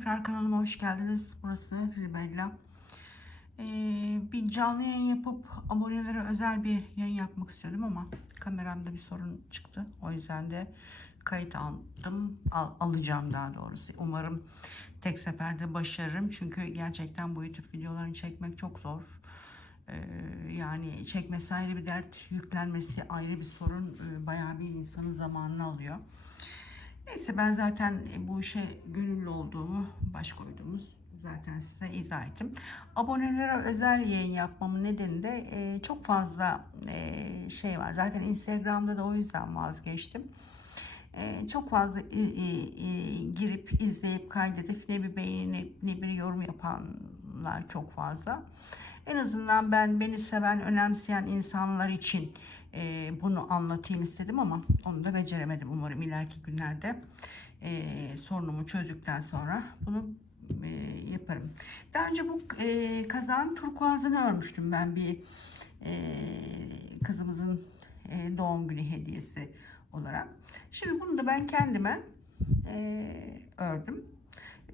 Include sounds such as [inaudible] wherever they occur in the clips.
tekrar kanalıma hoş geldiniz. Burası Ribella. Ee, bir canlı yayın yapıp abonelere özel bir yayın yapmak istiyordum ama kameramda bir sorun çıktı. O yüzden de kayıt aldım. Al- alacağım daha doğrusu. Umarım tek seferde başarırım. Çünkü gerçekten bu YouTube videolarını çekmek çok zor. Ee, yani çekmesi ayrı bir dert, yüklenmesi ayrı bir sorun. Ee, bayağı bir insanın zamanını alıyor. Neyse ben zaten bu işe gönüllü olduğumu baş koyduğumu zaten size izah ettim. Abonelere özel yayın yapmamın nedeni de e, çok fazla e, şey var. Zaten Instagram'da da o yüzden vazgeçtim. E, çok fazla e, e, e, girip izleyip kaydedip ne bir beğeni ne bir yorum yapanlar çok fazla. En azından ben beni seven, önemseyen insanlar için e, bunu anlatayım istedim ama onu da beceremedim. Umarım ileriki günlerde e, sorunumu çözdükten sonra bunu e, yaparım. Daha önce bu e, kazağın turkuazını örmüştüm ben bir e, kızımızın e, doğum günü hediyesi olarak. Şimdi bunu da ben kendime e, ördüm.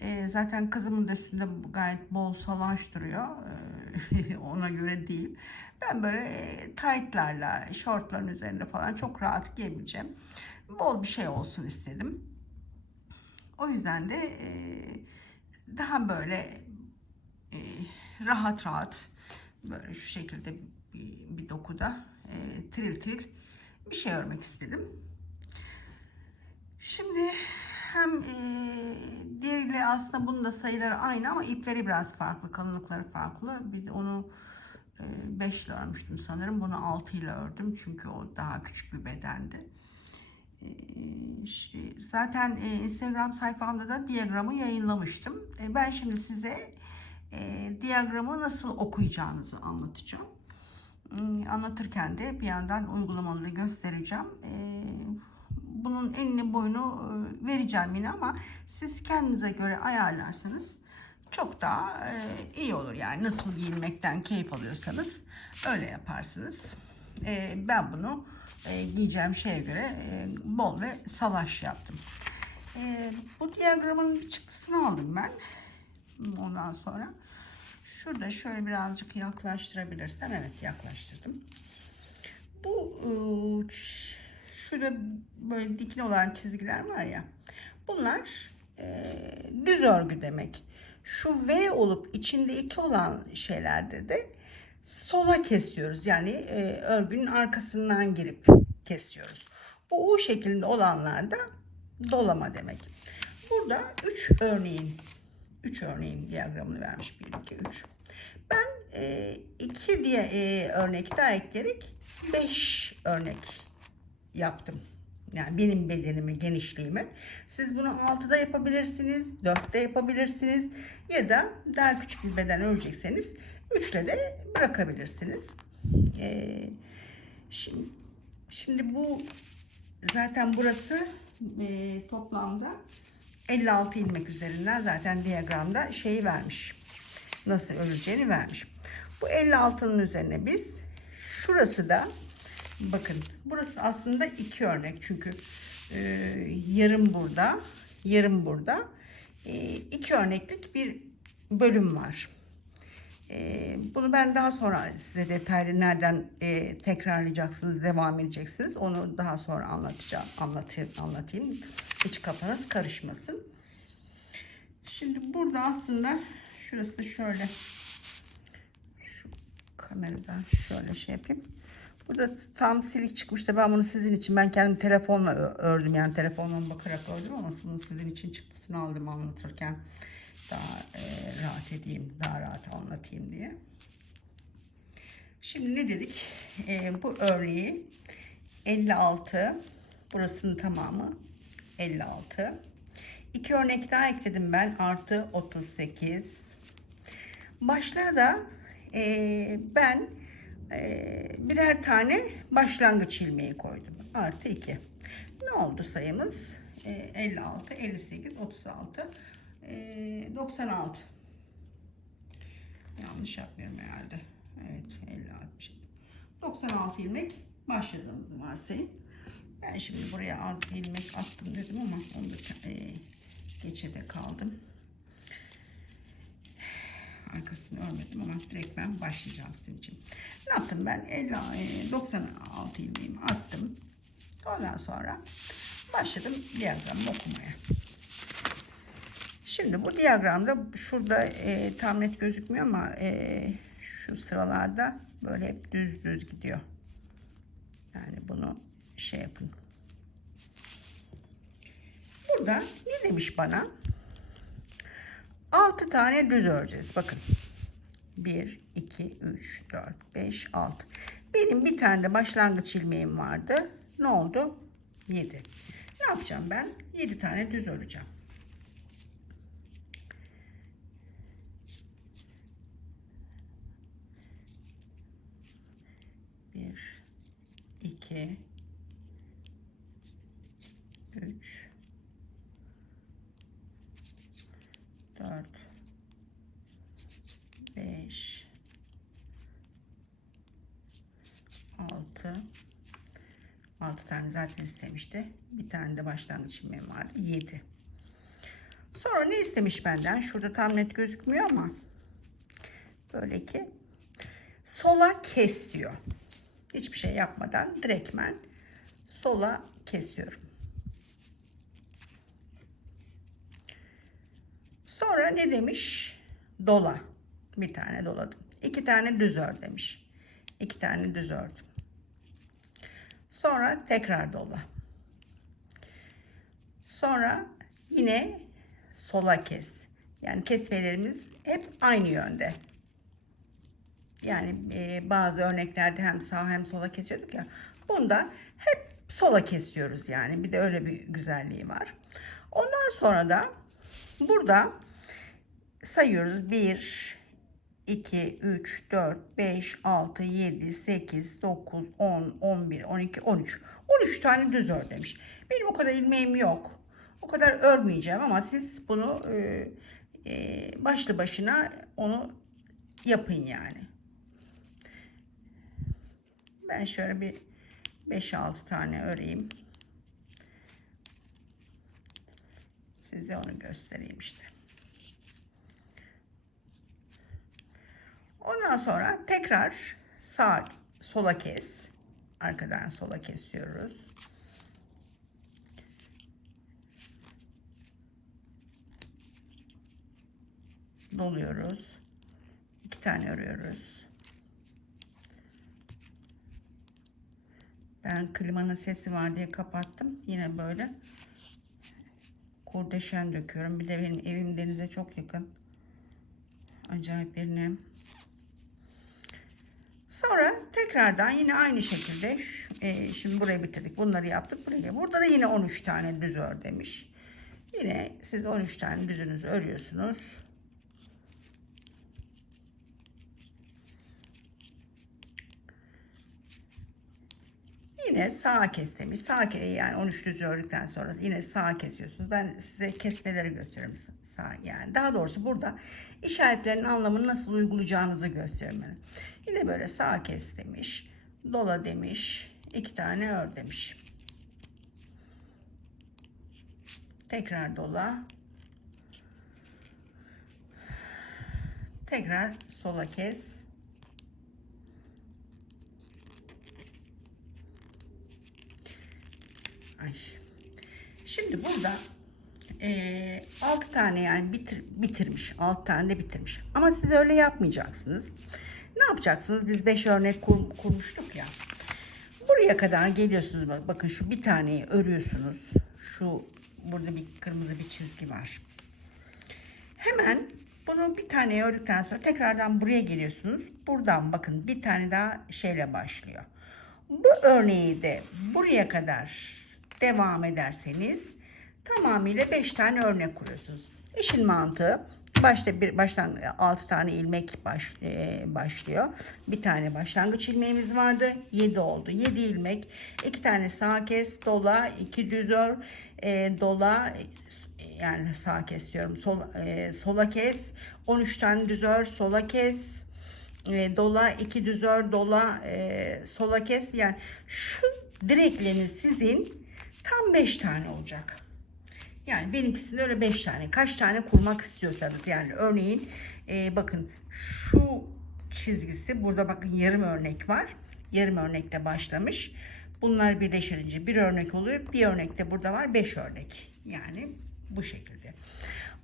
E, zaten kızımın da üstünde gayet bol salaş duruyor. E, [laughs] ona göre değil. Ben böyle e, taytlarla, şortların üzerinde falan çok rahat giyebileceğim. Bol bir şey olsun istedim. O yüzden de e, daha böyle e, rahat rahat böyle şu şekilde bir, bir dokuda e, tril tril bir şey örmek istedim. Şimdi hem e, diğeriyle aslında bunun da sayıları aynı ama ipleri biraz farklı, kalınlıkları farklı. Bir de onu 5 ile örmüştüm sanırım. Bunu 6 ile ördüm çünkü o daha küçük bir bedendi. Şey, zaten Instagram sayfamda da diyagramı yayınlamıştım. E, ben şimdi size diyagramı nasıl okuyacağınızı anlatacağım. Anlatırken de bir yandan uygulamaları göstereceğim. Bunun enini boyunu e, vereceğim yine ama siz kendinize göre ayarlarsanız çok daha e, iyi olur yani nasıl giyinmekten keyif alıyorsanız öyle yaparsınız. E, ben bunu giyeceğim şeye göre bol ve salaş yaptım. Bu diyagramın bir çıktısını aldım ben. Ondan sonra şurada şöyle birazcık yaklaştırabilirsem evet yaklaştırdım. Bu şurada böyle dikili olan çizgiler var ya bunlar e, düz örgü demek. Şu V olup içinde iki olan şeylerde de sola kesiyoruz. Yani e, örgünün arkasından girip kesiyoruz. Bu U şeklinde olanlarda dolama demek. Burada 3 örneğin 3 örneğin diyagramını vermiş 1 2 3. Ben 2 e, diye e, örnek daha ekleyerek 5 örnek yaptım. Yani benim bedenimi, genişliğimi. Siz bunu 6'da yapabilirsiniz, 4'te yapabilirsiniz ya da daha küçük bir beden örecekseniz 3'le de bırakabilirsiniz. Ee, şimdi, şimdi bu zaten burası e, toplamda 56 ilmek üzerinden zaten diyagramda şeyi vermiş. Nasıl örüleceğini vermiş. Bu 56'nın üzerine biz şurası da Bakın burası aslında iki örnek çünkü e, yarım burada, yarım burada. E, iki örneklik bir bölüm var. E, bunu ben daha sonra size detaylı nereden e, tekrarlayacaksınız, devam edeceksiniz. Onu daha sonra anlatacağım, anlatayım, anlatayım. Hiç kafanız karışmasın. Şimdi burada aslında şurası da şöyle şu kameradan şöyle şey yapayım. Burada tam silik çıkmıştı. Ben bunu sizin için ben kendim telefonla ördüm. Yani telefonla bakarak ördüm ama bunu sizin için çıktısını aldım anlatırken. Daha e, rahat edeyim, daha rahat anlatayım diye. Şimdi ne dedik? E, bu örneği 56. Burasının tamamı 56. İki örnek daha ekledim ben. Artı 38. Başlara da e, ben birer tane başlangıç ilmeği koydum. Artı 2. Ne oldu sayımız? 56, 58, 36, 96. Yanlış yapmıyorum herhalde. Evet 50, 60. 96 ilmek başladığımızı varsayın. Ben şimdi buraya az ilmek attım dedim ama onu da e, geçede kaldım. Arkasını örmedim ama direkt ben başlayacağım sizin için. Ne yaptım ben? 50, e, 96 ilmeğimi attım. Ondan sonra başladım diyagramı okumaya. Şimdi bu diyagramda şurada e, tam net gözükmüyor ama e, şu sıralarda böyle hep düz düz gidiyor. Yani bunu şey yapın. Burada ne demiş bana? 6 tane düz öreceğiz. Bakın. 1, 2, 3, 4, 5, 6. Benim bir tane de başlangıç ilmeğim vardı. Ne oldu? 7. Ne yapacağım ben? 7 tane düz öreceğim. Bir, iki, tane zaten istemişti. Bir tane de başlangıç ilmeğim vardı. Yedi. Sonra ne istemiş benden? Şurada tam net gözükmüyor ama böyle ki sola kes diyor. Hiçbir şey yapmadan direktmen sola kesiyorum. Sonra ne demiş? Dola. Bir tane doladım. İki tane düz ör demiş. İki tane düz ördüm. Sonra tekrar dola. Sonra yine sola kes. Yani kesmelerimiz hep aynı yönde. Yani e, bazı örneklerde hem sağ hem sola kesiyorduk ya. Bunda hep sola kesiyoruz yani. Bir de öyle bir güzelliği var. Ondan sonra da burada sayıyoruz. 1, 2, 3, 4, 5, 6, 7, 8, 9, 10, 11, 12, 13. 13 tane düz ör demiş. Benim o kadar ilmeğim yok. O kadar örmeyeceğim ama siz bunu e, e, başlı başına onu yapın yani. Ben şöyle bir 5-6 tane öreyim. Size onu göstereyim işte. Ondan sonra tekrar sağ sola kes. Arkadan sola kesiyoruz. Doluyoruz. İki tane örüyoruz. Ben klimanın sesi var diye kapattım. Yine böyle kurdeşen döküyorum. Bir de benim evim denize çok yakın. Acayip bir nem. Sonra tekrardan yine aynı şekilde e, şimdi burayı bitirdik. Bunları yaptık. Buraya. Burada da yine 13 tane düz ör demiş. Yine siz 13 tane düzünüzü örüyorsunuz. Yine sağa kes demiş. Sağ ke yani 13 düz ördükten sonra yine sağa kesiyorsunuz. Ben size kesmeleri gösteriyorum. Sağ yani daha doğrusu burada işaretlerin anlamını nasıl uygulayacağınızı gösteriyorum. Yani. Yine böyle sağa kes demiş. Dola demiş. iki tane ör demiş. Tekrar dola. Tekrar sola kes. Ay. Şimdi burada eee 6 tane yani bitir, bitirmiş. 6 tane de bitirmiş. Ama siz öyle yapmayacaksınız. Ne yapacaksınız? Biz 5 örnek kur- kurmuştuk ya. Buraya kadar geliyorsunuz. Bak, bakın şu bir taneyi örüyorsunuz. Şu burada bir kırmızı bir çizgi var. Hemen bunu bir tane ördükten sonra tekrardan buraya geliyorsunuz. Buradan bakın bir tane daha şeyle başlıyor. Bu örneği de buraya kadar devam ederseniz tamamıyla 5 tane örnek kuruyorsunuz. İşin mantığı başta bir baştan 6 tane ilmek baş, e, başlıyor. Bir tane başlangıç ilmeğimiz vardı. 7 oldu. 7 ilmek. 2 tane sağ kes, dola, 2 düz ör, e, dola yani sağ kes diyorum. Sol, e, sola kes. 13 tane düz ör, sola kes e, dola iki düzör dola e, sola kes yani şu direkleriniz sizin tam 5 tane olacak. Yani benimkisinde öyle 5 tane. Kaç tane kurmak istiyorsanız yani örneğin Ee, bakın şu çizgisi burada bakın yarım örnek var. Yarım örnekle başlamış. Bunlar birleşince bir örnek oluyor. Bir örnek de burada var. Beş örnek. Yani bu şekilde.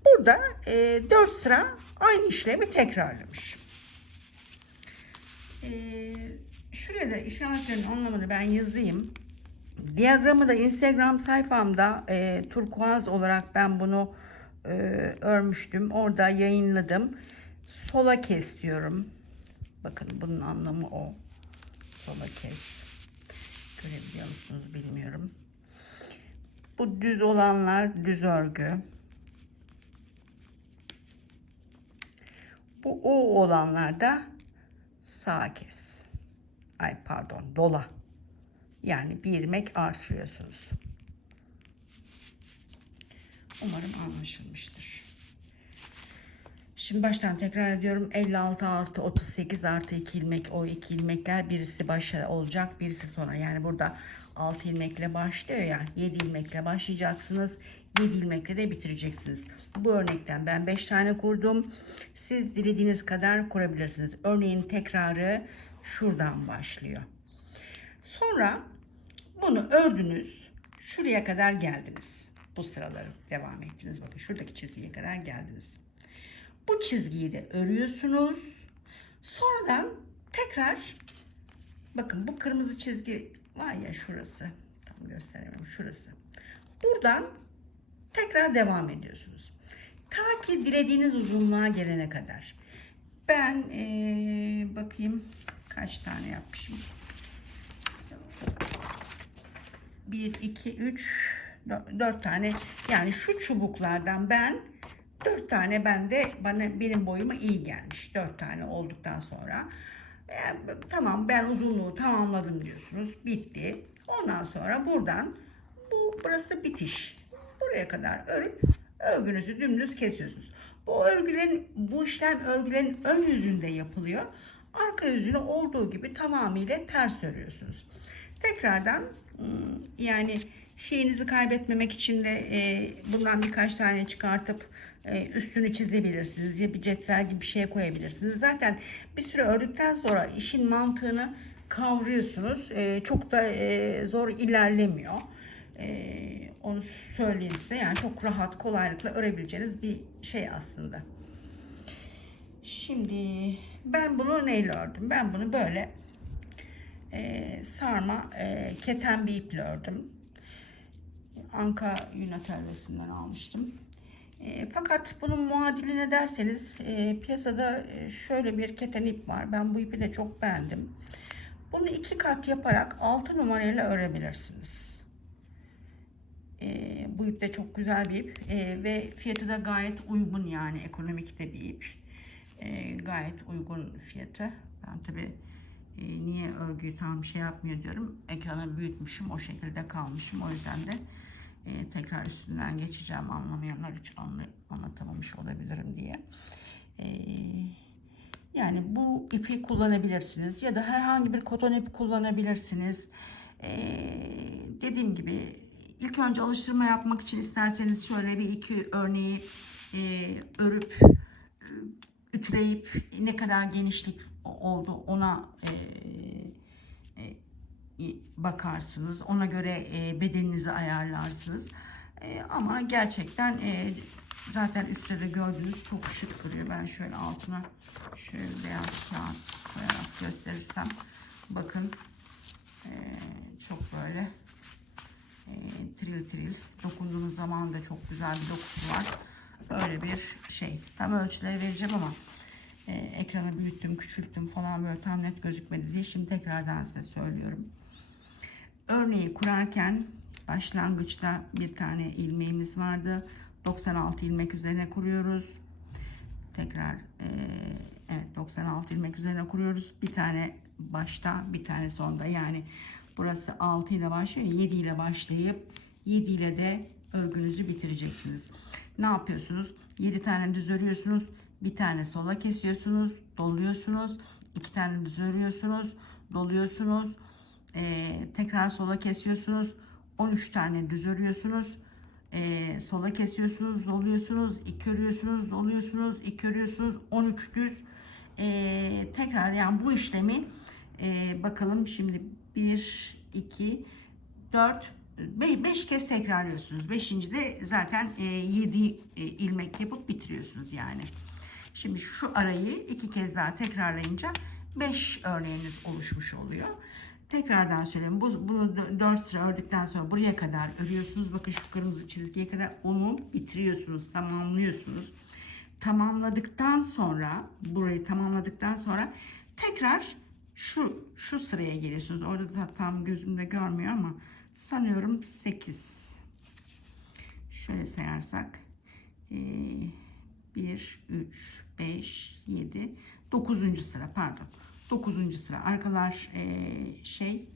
Burada e, 4 sıra aynı işlemi tekrarlamış. E, şuraya da işaretlerin anlamını ben yazayım. Diyagramı da Instagram sayfamda e, turkuaz olarak ben bunu e, örmüştüm. Orada yayınladım. Sola kes diyorum. Bakın bunun anlamı o. Sola kes. Görebiliyor musunuz bilmiyorum. Bu düz olanlar düz örgü. Bu o olanlar da sağ kes. Ay pardon dola. Yani bir ilmek artırıyorsunuz. Umarım anlaşılmıştır. Şimdi baştan tekrar ediyorum. 56 artı 38 artı 2 ilmek. O 2 ilmekler birisi başa olacak birisi sonra. Yani burada 6 ilmekle başlıyor ya. 7 ilmekle başlayacaksınız. 7 ilmekle de bitireceksiniz. Bu örnekten ben 5 tane kurdum. Siz dilediğiniz kadar kurabilirsiniz. Örneğin tekrarı şuradan başlıyor. Sonra bunu ördünüz. Şuraya kadar geldiniz. Bu sıraları devam ettiniz. Bakın şuradaki çizgiye kadar geldiniz. Bu çizgiyi de örüyorsunuz. Sonradan tekrar bakın bu kırmızı çizgi var ya şurası. Tam gösteremiyorum şurası. Buradan tekrar devam ediyorsunuz. Ta ki dilediğiniz uzunluğa gelene kadar. Ben ee, bakayım kaç tane yapmışım. 1, 2, 3, 4 tane. Yani şu çubuklardan ben 4 tane bende bana benim boyuma iyi gelmiş. 4 tane olduktan sonra. E, tamam ben uzunluğu tamamladım diyorsunuz. Bitti. Ondan sonra buradan bu burası bitiş. Buraya kadar örüp örgünüzü dümdüz kesiyorsunuz. Bu örgülerin bu işlem örgülerin ön yüzünde yapılıyor. Arka yüzünü olduğu gibi tamamıyla ters örüyorsunuz. Tekrardan yani şeyinizi kaybetmemek için de e, bundan birkaç tane çıkartıp e, üstünü çizebilirsiniz ya bir cetvel gibi bir şeye koyabilirsiniz. Zaten bir süre ördükten sonra işin mantığını kavruyorsunuz. E, çok da e, zor ilerlemiyor. E, onu söyleyeyim size. Yani çok rahat, kolaylıkla örebileceğiniz bir şey aslında. Şimdi ben bunu neyle ördüm? Ben bunu böyle e, sarma e, keten bir iple ördüm. Anka yün atölyesinden almıştım. E, fakat bunun muadili ne derseniz e, piyasada e, şöyle bir keten ip var. Ben bu ipi de çok beğendim. Bunu iki kat yaparak 6 numarayla örebilirsiniz. E, bu ip de çok güzel bir ip E, ve fiyatı da gayet uygun yani ekonomik de bir ip. E, gayet uygun fiyatı. Ben tabi e, niye örgüyü tam şey yapmıyor diyorum. Ekranı büyütmüşüm o şekilde kalmışım. O yüzden de e, tekrar üstünden geçeceğim anlamayanlar için anlay anlatamamış olabilirim diye. E, yani bu ipi kullanabilirsiniz ya da herhangi bir koton ip kullanabilirsiniz. E, dediğim gibi ilk önce alıştırma yapmak için isterseniz şöyle bir iki örneği e, örüp e, ütüleyip ne kadar genişlik oldu ona e, e, bakarsınız. Ona göre e, bedeninizi ayarlarsınız. E, ama gerçekten e, zaten üstte de gördüğünüz çok şık duruyor. Ben şöyle altına şöyle beyaz kağıt koyarak gösterirsem bakın e, çok böyle e, tril tril dokunduğunuz zaman da çok güzel bir dokusu var. Öyle bir şey. Tam ölçüleri vereceğim ama e, ekranı büyüttüm, küçülttüm falan böyle tam net gözükmedi diye şimdi tekrardan size söylüyorum. Örneği kurarken başlangıçta bir tane ilmeğimiz vardı. 96 ilmek üzerine kuruyoruz. Tekrar e, evet 96 ilmek üzerine kuruyoruz. Bir tane başta bir tane sonda yani burası 6 ile başlıyor 7 ile başlayıp 7 ile de örgünüzü bitireceksiniz. Ne yapıyorsunuz? 7 tane düz örüyorsunuz. Bir tane sola kesiyorsunuz. Doluyorsunuz. iki tane düz örüyorsunuz. Doluyorsunuz. Ee, tekrar sola kesiyorsunuz. 13 tane düz örüyorsunuz. e, sola kesiyorsunuz, doluyorsunuz, iki örüyorsunuz, doluyorsunuz, iki örüyorsunuz, 13 düz. E, tekrar yani bu işlemi e, bakalım şimdi 1, 2, 4, 5 kez tekrarlıyorsunuz. Beşinci de zaten e, 7 ilmek yapıp bitiriyorsunuz yani. Şimdi şu arayı iki kez daha tekrarlayınca 5 örneğiniz oluşmuş oluyor. Tekrardan söyleyeyim. Bu, bunu 4 sıra ördükten sonra buraya kadar örüyorsunuz. Bakın şu kırmızı çizgiye kadar onu bitiriyorsunuz, tamamlıyorsunuz. Tamamladıktan sonra burayı tamamladıktan sonra tekrar şu şu sıraya geliyorsunuz. Orada da tam gözümde görmüyor ama sanıyorum 8. Şöyle sayarsak 1 3 5 7 9. sıra pardon. 9. sıra arkalar e, şey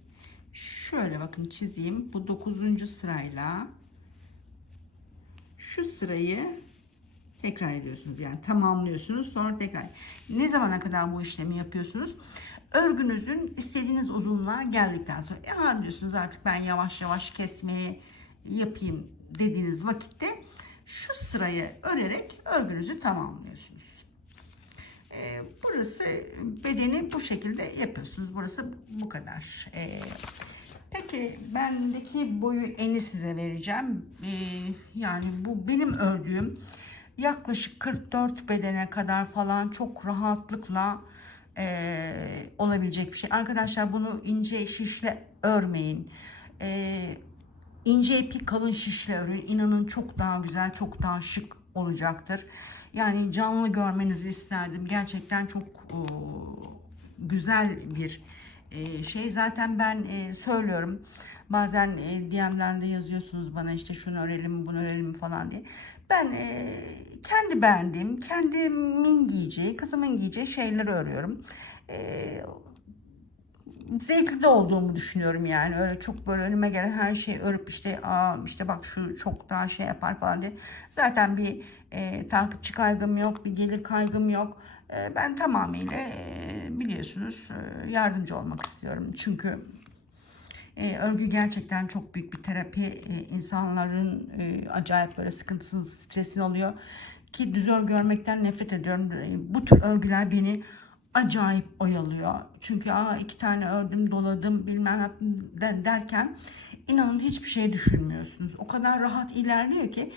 şöyle bakın çizeyim. Bu 9. sırayla şu sırayı tekrar ediyorsunuz. Yani tamamlıyorsunuz. Sonra tekrar. Ne zamana kadar bu işlemi yapıyorsunuz? Örgünüzün istediğiniz uzunluğa geldikten sonra ya diyorsunuz artık ben yavaş yavaş kesmeyi yapayım dediğiniz vakitte şu sırayı örerek örgünüzü tamamlıyorsunuz. Ee, burası bedeni bu şekilde yapıyorsunuz. Burası bu kadar. Ee, peki bendeki boyu eni size vereceğim. Ee, yani bu benim ördüğüm yaklaşık 44 bedene kadar falan çok rahatlıkla e, olabilecek bir şey. Arkadaşlar bunu ince şişle örmeyin. E, ince ipi kalın şişle örün. İnanın çok daha güzel, çok daha şık olacaktır. Yani canlı görmenizi isterdim. Gerçekten çok e, güzel bir e, şey. Zaten ben e, söylüyorum. Bazen e, DM'den de yazıyorsunuz bana işte şunu örelim, bunu örelim falan diye. Ben e, kendi beğendiğim, kendimin giyeceği, kızımın giyeceği şeyleri örüyorum. E, zevkli de olduğumu düşünüyorum yani. Öyle çok böyle önüme gelen her şeyi örüp işte aa işte bak şu çok daha şey yapar falan diye. Zaten bir e, takipçi kaygım yok bir gelir kaygım yok. E, ben tamamıyla e, biliyorsunuz e, yardımcı olmak istiyorum. Çünkü e, örgü gerçekten çok büyük bir terapi. E, insanların e, acayip böyle sıkıntısını stresini alıyor ki düz örgü örmekten nefret ediyorum. E, bu tür örgüler beni acayip oyalıyor. Çünkü aa iki tane ördüm doladım bilmem ne derken inanın hiçbir şey düşünmüyorsunuz. O kadar rahat ilerliyor ki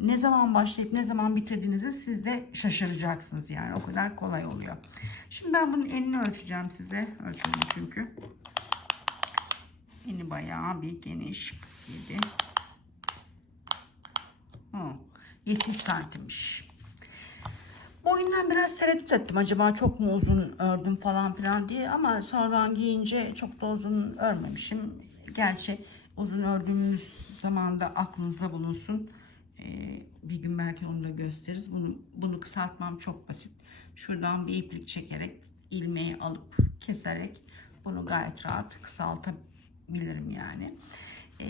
ne zaman başlayıp ne zaman bitirdiğinizi siz de şaşıracaksınız yani. O kadar kolay oluyor. Şimdi ben bunun enini ölçeceğim size. Ölçmedim çünkü. Eni bayağı bir geniş. 47. Oh, 70 santimmiş. Boyundan biraz tereddüt ettim. Acaba çok mu uzun ördüm falan filan diye. Ama sonradan giyince çok da uzun örmemişim. Gerçi uzun ördüğümüz zaman da aklınızda bulunsun. Ee, bir gün belki onu da gösteririz. Bunu, bunu kısaltmam çok basit. Şuradan bir iplik çekerek ilmeği alıp keserek bunu gayet rahat kısaltabilirim yani. Ee,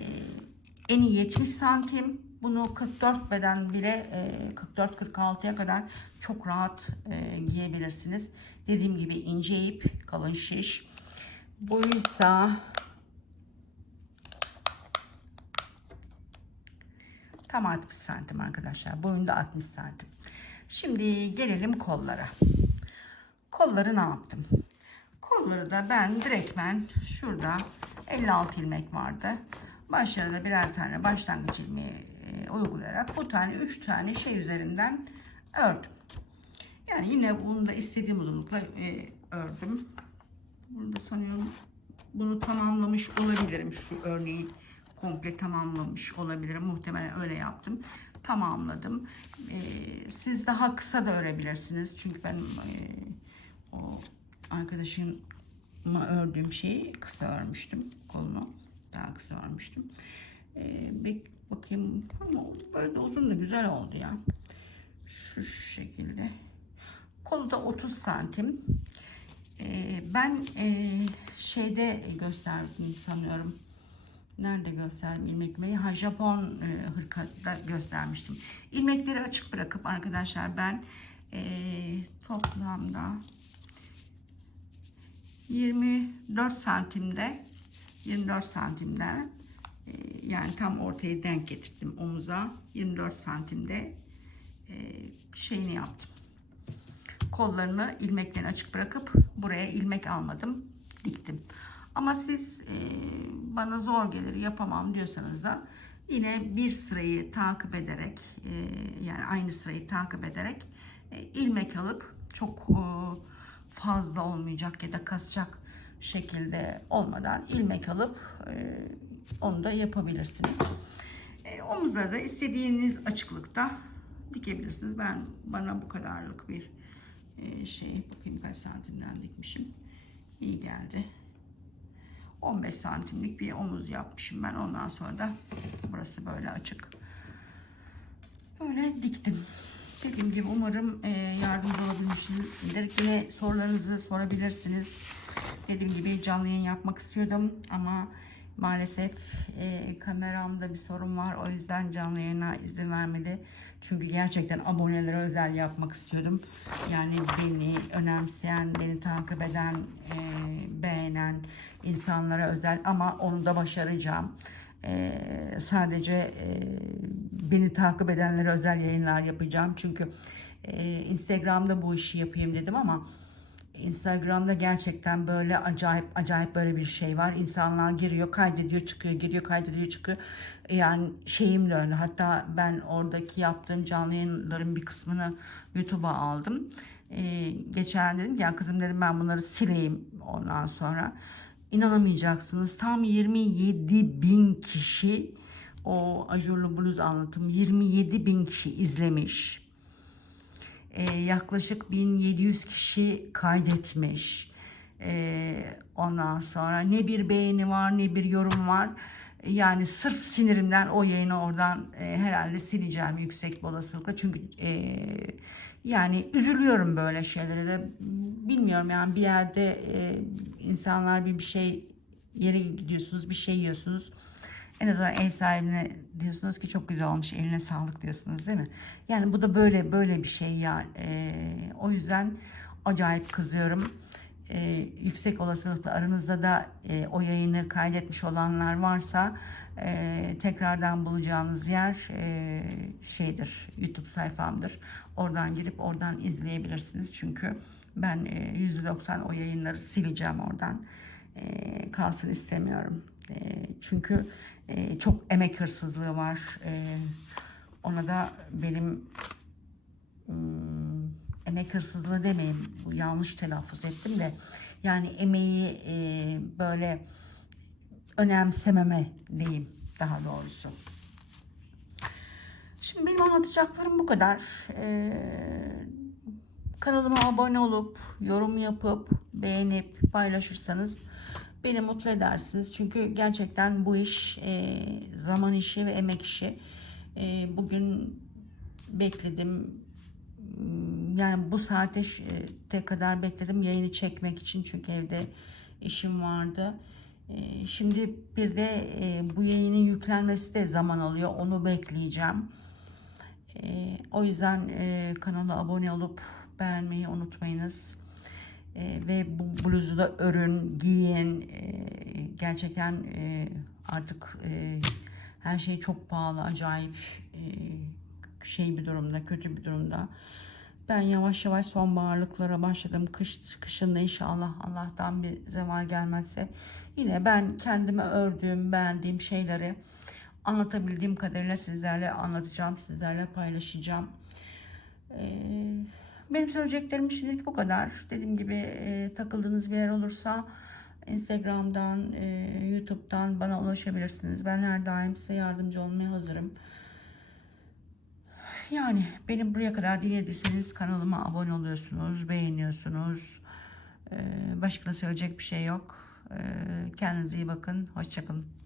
eni 70 santim. Bunu 44 beden bile 44-46'ya kadar çok rahat e, giyebilirsiniz. Dediğim gibi ince ip, kalın şiş. Boyuysa tam 60 santim arkadaşlar. Boyunda 60 santim. Şimdi gelelim kollara. Kolları ne yaptım? Kolları da ben direktmen şurada 56 ilmek vardı. Başlarına birer tane başlangıç ilmeği e, uygulayarak bu tane 3 tane şey üzerinden ördüm. Yani yine bunu da istediğim uzunlukla e, ördüm. Burada sanıyorum bunu tamamlamış olabilirim. Şu örneği komple tamamlamış olabilirim. Muhtemelen öyle yaptım. Tamamladım. E, siz daha kısa da örebilirsiniz. Çünkü ben e, o arkadaşıma ördüğüm şeyi kısa örmüştüm. Kolunu daha kısa örmüştüm. E, bakayım ama böyle de uzun da güzel oldu ya. Şu şekilde. Kolu da 30 santim. Ee, ben e, şeyde gösterdim sanıyorum. Nerede gösterdim ilmekmeyi? Ha Japon e, hırkada göstermiştim. İlmekleri açık bırakıp arkadaşlar ben e, toplamda 24 santimde 24 santimden yani tam ortaya denk getirdim omuza 24 santimde e, şeyini yaptım kollarını ilmeklerini açık bırakıp buraya ilmek almadım diktim ama siz e, bana zor gelir yapamam diyorsanız da yine bir sırayı takip ederek e, yani aynı sırayı takip ederek e, ilmek alıp çok e, fazla olmayacak ya da kasacak şekilde olmadan ilmek alıp e, onu da yapabilirsiniz. E, omuzları da istediğiniz açıklıkta dikebilirsiniz. Ben bana bu kadarlık bir e, şey bakayım kaç santimden dikmişim. İyi geldi. 15 santimlik bir omuz yapmışım ben. Ondan sonra da burası böyle açık. Böyle diktim. Dediğim gibi umarım e, yardımcı olabilmişimdir. Yine sorularınızı sorabilirsiniz. Dediğim gibi canlı yayın yapmak istiyordum ama maalesef e, kameramda bir sorun var. O yüzden canlı yayına izin vermedi. Çünkü gerçekten abonelere özel yapmak istiyordum. Yani beni önemseyen, beni takip eden, e, beğenen insanlara özel ama onu da başaracağım. E, sadece e, beni takip edenlere özel yayınlar yapacağım. Çünkü e, Instagram'da bu işi yapayım dedim ama Instagram'da gerçekten böyle acayip acayip böyle bir şey var. İnsanlar giriyor, kaydediyor, çıkıyor, giriyor, kaydediyor, çıkıyor. Yani şeyim de öyle. Hatta ben oradaki yaptığım canlı yayınların bir kısmını YouTube'a aldım. Ee, geçen dedim ki ya kızım dedim ben bunları sileyim ondan sonra. İnanamayacaksınız. Tam 27 bin kişi o Ajurlu Blues anlatım 27 bin kişi izlemiş e, yaklaşık 1700 kişi kaydetmiş. E, ondan sonra ne bir beğeni var ne bir yorum var. Yani sırf sinirimden o yayını oradan e, herhalde sileceğim yüksek bir olasılıkla. Çünkü e, yani üzülüyorum böyle şeylere de. Bilmiyorum yani bir yerde e, insanlar bir bir şey yere gidiyorsunuz bir şey yiyorsunuz. En azından ev sahibine diyorsunuz ki çok güzel olmuş eline sağlık diyorsunuz değil mi? Yani bu da böyle böyle bir şey ya. Ee, o yüzden acayip kızıyorum. Ee, yüksek olasılıkla aranızda da e, o yayını kaydetmiş olanlar varsa e, tekrardan bulacağınız yer e, şeydir YouTube sayfamdır. Oradan girip oradan izleyebilirsiniz. Çünkü ben e, %90 o yayınları sileceğim oradan. E, kalsın istemiyorum. E, çünkü e, çok emek hırsızlığı var. E, ona da benim ım, emek hırsızlığı demeyeyim. Bu yanlış telaffuz ettim de. Yani emeği e, böyle önemsememe diyeyim daha doğrusu. Şimdi benim anlatacaklarım bu kadar. Ee, kanalıma abone olup, yorum yapıp, beğenip paylaşırsanız beni mutlu edersiniz. Çünkü gerçekten bu iş e, zaman işi ve emek işi. E, bugün bekledim. Yani bu saate te kadar bekledim yayını çekmek için. Çünkü evde işim vardı. E, şimdi bir de e, bu yayının yüklenmesi de zaman alıyor. Onu bekleyeceğim. E, o yüzden e, kanala abone olup beğenmeyi unutmayınız. E, ve bu bluzu da örün, giyin. E, gerçekten e, artık e, her şey çok pahalı, acayip e, şey bir durumda, kötü bir durumda. Ben yavaş yavaş sonbaharlıklara başladım. Kış, kışın da inşallah Allah'tan bir zeval gelmezse yine ben kendime ördüğüm, beğendiğim şeyleri anlatabildiğim kadarıyla sizlerle anlatacağım, sizlerle paylaşacağım. Ee, benim söyleyeceklerim şimdilik bu kadar. Dediğim gibi e, takıldığınız bir yer olursa Instagram'dan, e, YouTube'dan bana ulaşabilirsiniz. Ben her daim size yardımcı olmaya hazırım. Yani benim buraya kadar dinlediyseniz kanalıma abone oluyorsunuz, beğeniyorsunuz. Ee, başka söyleyecek bir şey yok. Ee, kendinize iyi bakın. Hoşçakalın.